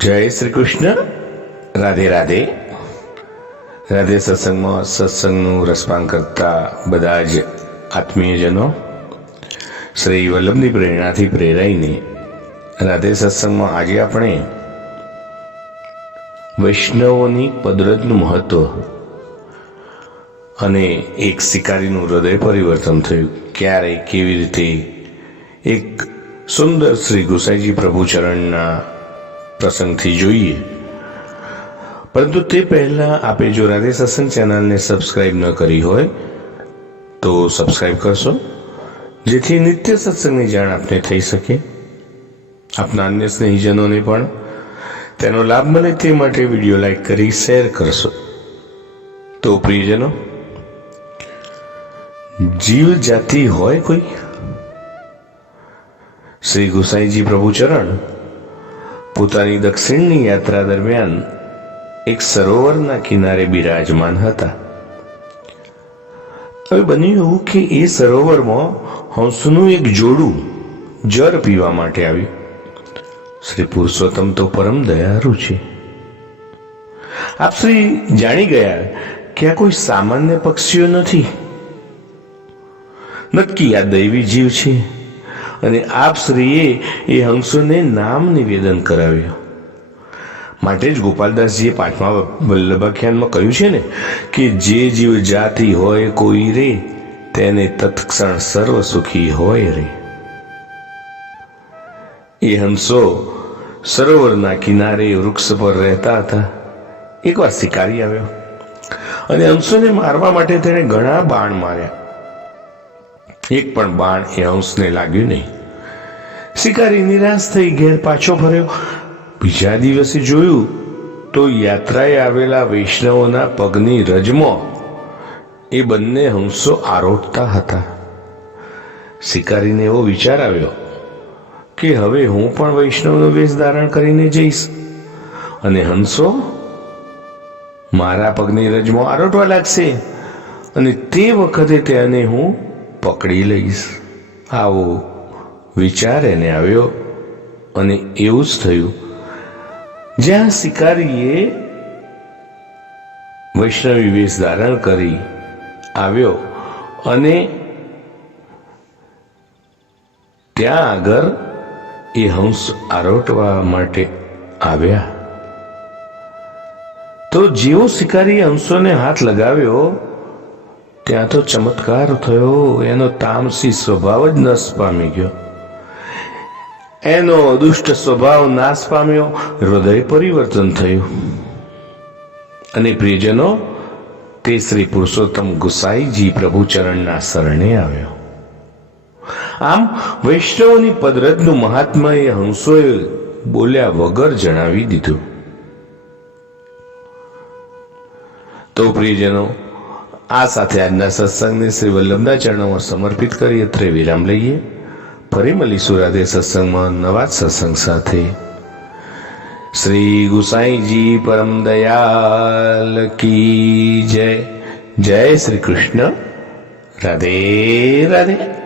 જય શ્રી કૃષ્ણ રાધે રાધે. રાધે સત્સંગમાં સત્સંગનું રસપાન કરતા બધા જ આત્મીયજનો શ્રી વલ્લભની પ્રેરણાથી પ્રેરાઈને રાધે સત્સંગમાં આજે આપણે વૈષ્ણવોની પદરતનું મહત્વ અને એક શિકારીનું હૃદય પરિવર્તન થયું. ક્યારે, કેવી રીતે? એક સુંદર શ્રી ગુસાઈજી પ્રભુ ચરણના પ્રસંગથી જોઈએ. પરંતુ તે પહેલાં આપે જો રાધે સત્સંગ ચેનલને સબસ્ક્રાઇબ ન કરી હોય, તો સબસ્ક્રાઇબ કરશો, જેથી નિત્ય સત્સંગની જાણ આપને થઈ શકે. આપના અન્ય સ્નેહીજનોને પણ તેનો લાભ મળે તે માટે વીડિયો લાઈક કરી શેર કરશો. તો પ્રિયજનો, જીવ જાતિ હોય કોઈ? શ્રી ગુસાઈજી પ્રભુ ચરણ પોતાની દક્ષિણની યાત્રા દરમિયાન એક સરોવરના કિનારે બિરાજમાન હતા. હવે બન્યું એવું કે એ સરોવરમાં હંસનું એક જોડું જળ પીવા માટે આવ્યું. શ્રી પુરુષોત્તમ તો પરમ દયાળુ છે. આપ શ્રી જાણી ગયા કે આ કોઈ સામાન્ય પક્ષીઓ નથી. નક્કી આ દૈવી જીવ છે. અને આપ શ્રીએ એ હંસોને નામ નિવેદન કરાવ્યું. માટે જ ગોપાલદાસજીએ પાંચમા વલ્લભાખ્યાનમાં કહ્યું છે ને કે જે જીવ જાતિ હોય કોઈ રે, તેને તત્ક્ષણ સર્વ સુખી હોય રે. એ હંસો સરોવરના કિનારે વૃક્ષ પર રહેતા હતા. એકવાર શિકારી આવ્યો અને હંસોને મારવા માટે તેણે ઘણા બાણ માર્યા. એક પણ બાણ એ હંસને લાગ્યું નહીં. શિકારી નિરાશ થઈ ઘેર પાછો ફર્યો. બીજા દિવસે જોયું તો યાત્રાએ આવેલા વૈષ્ણવોના પગની રજમાં એ બંને હંસો આરોટતા હતા. શિકારીને એવો વિચાર આવ્યો કે હવે હું પણ વૈષ્ણવનો વેશ ધારણ કરીને જઈશ અને હંસો મારા પગની રજમાં આરોટવા લાગશે અને તે વખતે તેને હું પકડી લઈશ. આવો વિચાર એને આવ્યો અને એવું જ થયું. જ્યાં શિકારીએ વૈષ્ણવી વેશ ધારણ કરી આવ્યો અને ત્યાં આગળ એ હંસ આરોટવા માટે આવ્યા. તો જેવો શિકારીએ હંસોને હાથ લગાવ્યો ત્યાં તો ચમત્કાર થયો, એનો તામસી સ્વભાવ જ નાશ પામી ગયો. એનો દુષ્ટ સ્વભાવ નાશ પામ્યો, હૃદય પરિવર્તન થયું. અને પ્રિયજનો, તે શ્રી પુરુષોત્તમ ગુસાઈજી પ્રભુ ચરણના શરણે આવ્યો. આમ વૈષ્ણવની પદરતનું મહાત્મા એ હંસોએ બોલ્યા વગર જણાવી દીધું. તો પ્રિયજનો આ સાથે આજના સત્સંગને શ્રી વલ્લભના ચરણોમાં સમર્પિત કરી અત્રે વિરામ લઈએ. ફરી મળીશું રાધે સત્સંગમાં નવા જ સત્સંગ સાથે. શ્રી ગુસાઈજી પરમ દયાલ કી જય. જય શ્રી કૃષ્ણ. રાધે રાધે.